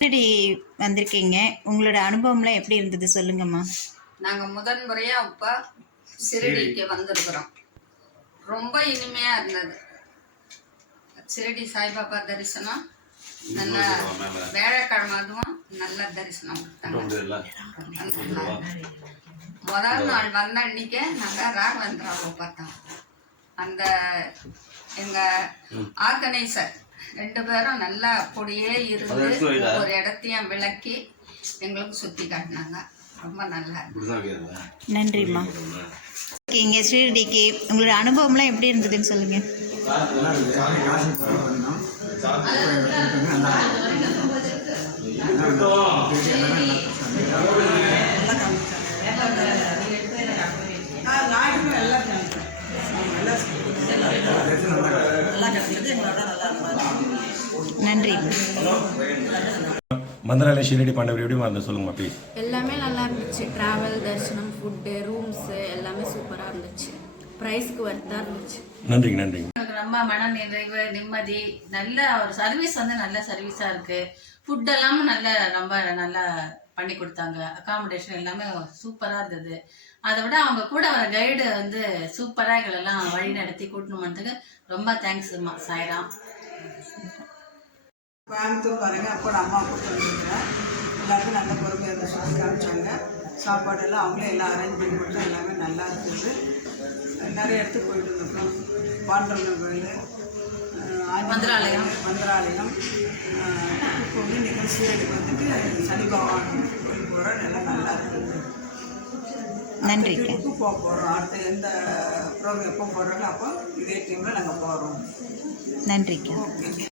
எப்படி வந்திருக்கீங்க? உங்களோட அனுபவம்லாம் எப்படி இருந்தது? சொல்லுங்கம்மா. நாங்க முதன் முறையாக அப்ப சிறுடிக்கு வந்திருக்கிறோம். ரொம்ப இனிமையா இருந்தது. சிறுடி சாய்பாபா தரிசனம் நல்ல வேலைக்கிழமை அதுவும் நல்ல தரிசனம் கொடுத்தாங்க. முதல் நாள் வந்த அன்னைக்கே நாங்க ராகவேந்திராவை பார்த்தோம் அந்த எங்க ஆர்கனைசர் ரெண்டு பேரும் நல்லா அப்படியே இருந்து ஒரு இடத்தையும் விளக்கி எங்களுக்கு சுத்தி காட்டினாங்க. ரொம்ப நல்லா. நன்றிம்மா. இங்க ஷீரடிக்கு உங்களோட அனுபவம்லாம் எப்படி இருந்ததுன்னு சொல்லுங்க. நன்றி. மந்திராலயம் ஷீரடி பாண்டவர் எப்படி இருந்தது சொல்லுங்கம்மா ப்ளீஸ் எல்லாமே நல்லா இருந்துச்சு. ட்ராவல் தரிசனம் ஃபுட்டு ரூம்ஸு எல்லாமே சூப்பராக இருந்துச்சு. ப்ரைஸ்க்கு ஒர்த்தாக இருந்துச்சு. நன்றிங்க நன்றிங்க. எனக்கு ரொம்ப மன நிறைவு நிம்மதி நல்ல ஒரு சர்வீஸ் வந்து நல்ல சர்வீஸாக இருக்கு. ஃபுட் எல்லாம் நல்ல ரொம்ப நல்லா பண்ணி கொடுத்தாங்க. அகாமடேஷன் எல்லாமே சூப்பராக இருந்தது. அதை விட அவங்க கூட வர கைடு வந்து சூப்பராக எங்களெல்லாம் வழி நடத்தி கூட்டணும் பண்ணதுக்கு ரொம்ப தேங்க்ஸ்மா சாய்ராம். கோயம்புத்தூர் பாருங்க அப்போ அம்மா கூப்பிட்டு வந்துருக்கிறேன் எல்லாருக்கும் நல்ல பொறுமையாக இருந்த சொல்லி காமிச்சாங்க. சாப்பாடெல்லாம் அவங்களே எல்லாம் அரேஞ்ச் பண்ணி கொடுத்தா எல்லாமே நல்லா இருக்குது நிறைய இடத்துக்கு போயிட்டு இருந்திருக்கோம் பாண்டவங்க கோயில் மந்திராலயம். மந்திராலயம். இப்போ வந்து நீங்கள் சீரடிக்கு வந்துட்டு சனி பகவான் கோயில் போகிறோம் எல்லாம் நல்லா இருக்குது நன்றிங்க. ட்ரிப்புக்கு போக போகிறோம் அடுத்த எந்த ப்ரோக்ராம் எப்போ போடுறாங்களோ அப்போ இதே டைமில் நாங்கள் போகிறோம் நன்றிங்க. ஓகே